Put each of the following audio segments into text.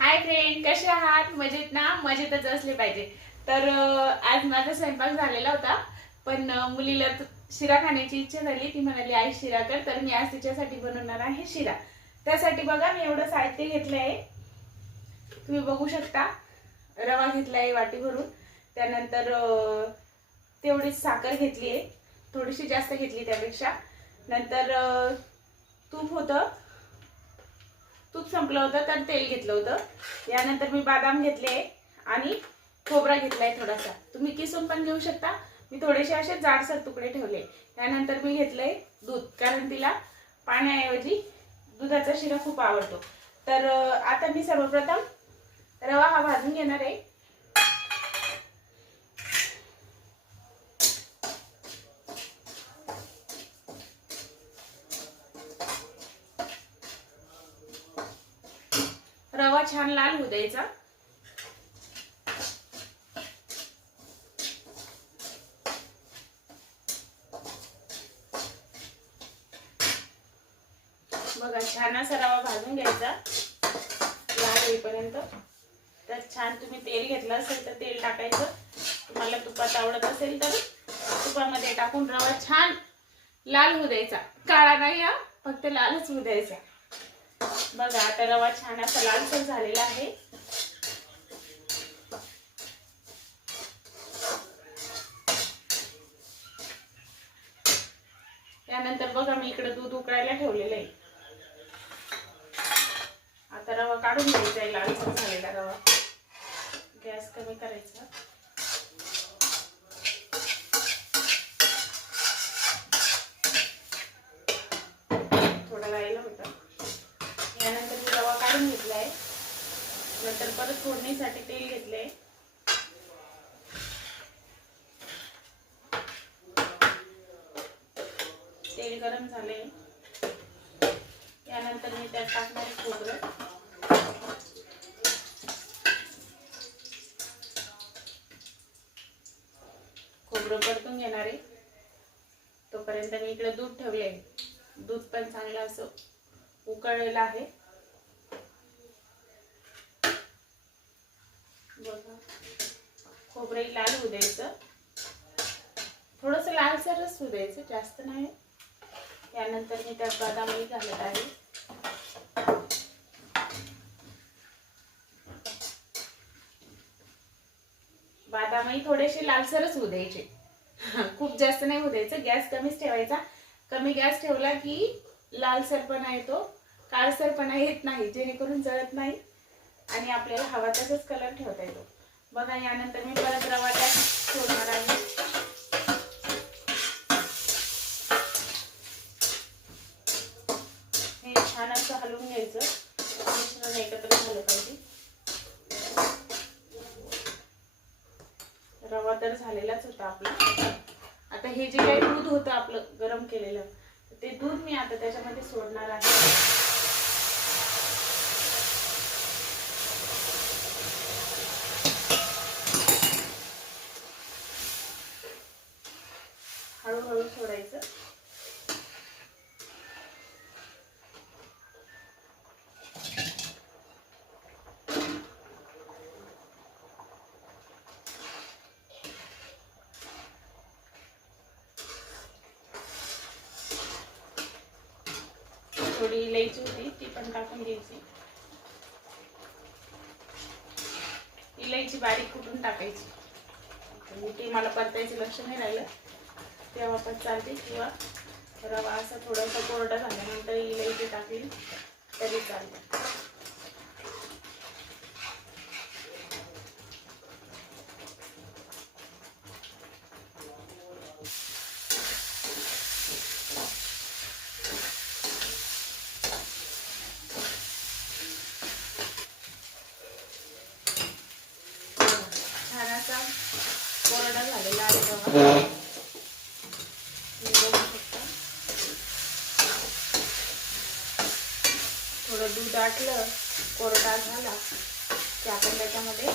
Hi friend, कसे आहात? मजेत ना? मजेतच असले पाहिजे. तर आज माझा स्वयंपाक झालेला होता, पण मुलीला शिरा खाण्याची इच्छा झाली. ती म्हणाली आई शिरा कर, तर मी आज तिच्यासाठी बनवणार आहे शिरा. त्यासाठी बघा मी एवढं साहित्य घेतलं आहे, तुम्ही बघू शकता. रवा घेतला आहे वाटी भरून, त्यानंतर तेवढीच साखर घेतली आहे, थोडीशी जास्त घेतली त्यापेक्षा. नंतर तूप होतं, तूप संपलं होतं तर तेल घेतलं होतं. यानंतर मी बदाम घेतले आणि खोबरा घेतलाय थोडासा, तुम्ही किसून पण घेऊ शकता. मी थोडेसे असे जाडसर तुकडे ठेवले. त्यानंतर मी घेतलंय दूध, कारण तिला पाण्याऐवजी दुधाचा शिरा खूप आवडतो. तर आता मी सर्वप्रथम रवा हा भाजून घेणार आहे. रवा छान लाल होऊ द्यायचा. बघा छान असा रवा भाजून घ्यायचा लाल होईपर्यंत. तर छान तुम्ही तेल घेतलं असेल तर तेल टाकायचं, तुम्हाला तुपात आवडत असेल तर तुपामध्ये टाकून रवा छान लाल होऊ द्यायचा. काळा नाही हा, फक्त लालच होऊ द्यायचा. बघा आता रवा छान असा लालसर झालेला आहे. त्यानंतर बघा मी इकडे दूध उकळायला ठेवलेलं आहे. आता रवा काढून घ्यायचा आहे, लालसर झालेला रवा. गॅस कमी करायचा. थोडा राहिला होता. यानंतर मी रवा काढून घेतलाय. नंतर परत फोडणीसाठी तेल घेतलंय. तेल गरम झाले. यानंतर मी त्यात टाकणार आहे खोबरं. खोबरं परतून घेणार आहे. तोपर्यंत मी इकडे दूध ठेवले. दूध पण चांगलं असं उकळलेलं आहे. बघा खोबरं लाल होऊ द्यायचं, थोडस लालसरच होऊ द्यायचं, जास्त नाही. यानंतर मी त्यात बदामही घालत आहे. बदामही थोडेसे लालसरच होऊ द्यायचे, खूप जास्त नाही होऊ द्यायचं. गॅस कमीच ठेवायचा. कमी गॅस ठेवला की लालसरपणा येतो, काळसरपणा येत नाही, जेणेकरून जळत नाही आणि आपल्याला हवा तसाच कलर ठेवता येतो. बघा यानंतर मी परत रवा त्यात सोडणार आहे. हे छान असं हलवून घ्यायचं, मिश्रण एकत्र झालं पाहिजे. रवा तर झालेलाच होता आपला. आता हे जे काही दूध होतं आपलं गरम केलेलं, ते दूध मी आता त्याच्यामध्ये सोडणार आहे. हळूहळू सोडायचं. थोडी इलायची होती ती पण टाकून घ्यायची. इलायची बारीक कुटून टाकायची. ते मला परतायचं लक्ष नाही राहिलं, तेव्हा पण चालते. किंवा रवा असा थोडासा कोरडा झाल्यानंतर इलायची टाकली तरी चालते. छान असा कोरडा झालेला आहे रवा. थोडं दूध आटलं, कोरडा झाला की आपण त्याच्यामध्ये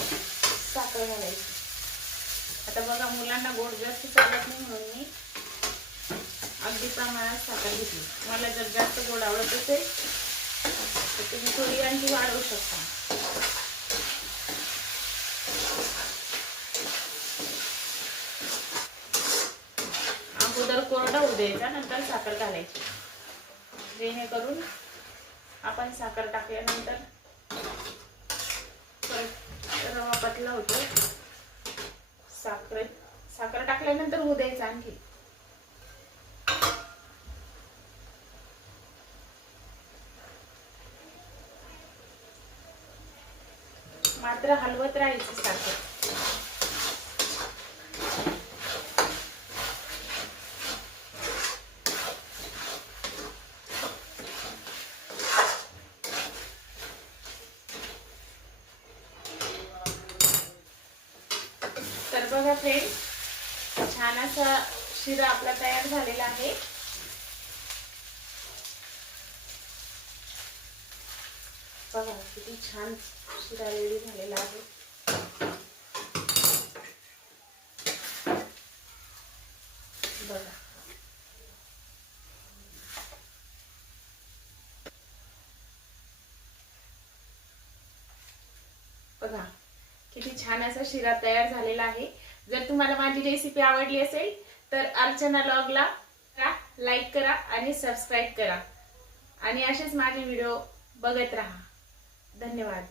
साखर घालायची. आता बघा मुलांना गोड जास्त चालत नाही, म्हणून मी अगदी प्रमाणात साखर घेतली. मला जर जास्त गोड आवडत असेल तर तुम्ही थोडी आणखी वाढवू शकता. होऊ द्यायचा, नंतर साखर घालायची, जेणेकरून आपण साखर टाकल्यानंतर परत रवा पतला होतो. साखर टाकल्यानंतर होऊ द्यायचा आणखी. मात्र हलवत राहायचं साखर. तर बघा फ्रेंड, छान असा शिरा आपला तयार झालेला आहे. बघा किती छान शिरा रेडी झालेला आहे. बघा बघा किती छान असा शिरा तयार झालेला आहे. जर तुम्हाला माझी रेसिपी आवडली असेल तर अर्चना व्लॉगला लाईक करा आणि सबस्क्राईब करा आणि असेच माझे व्हिडिओ बघत राहा. धन्यवाद.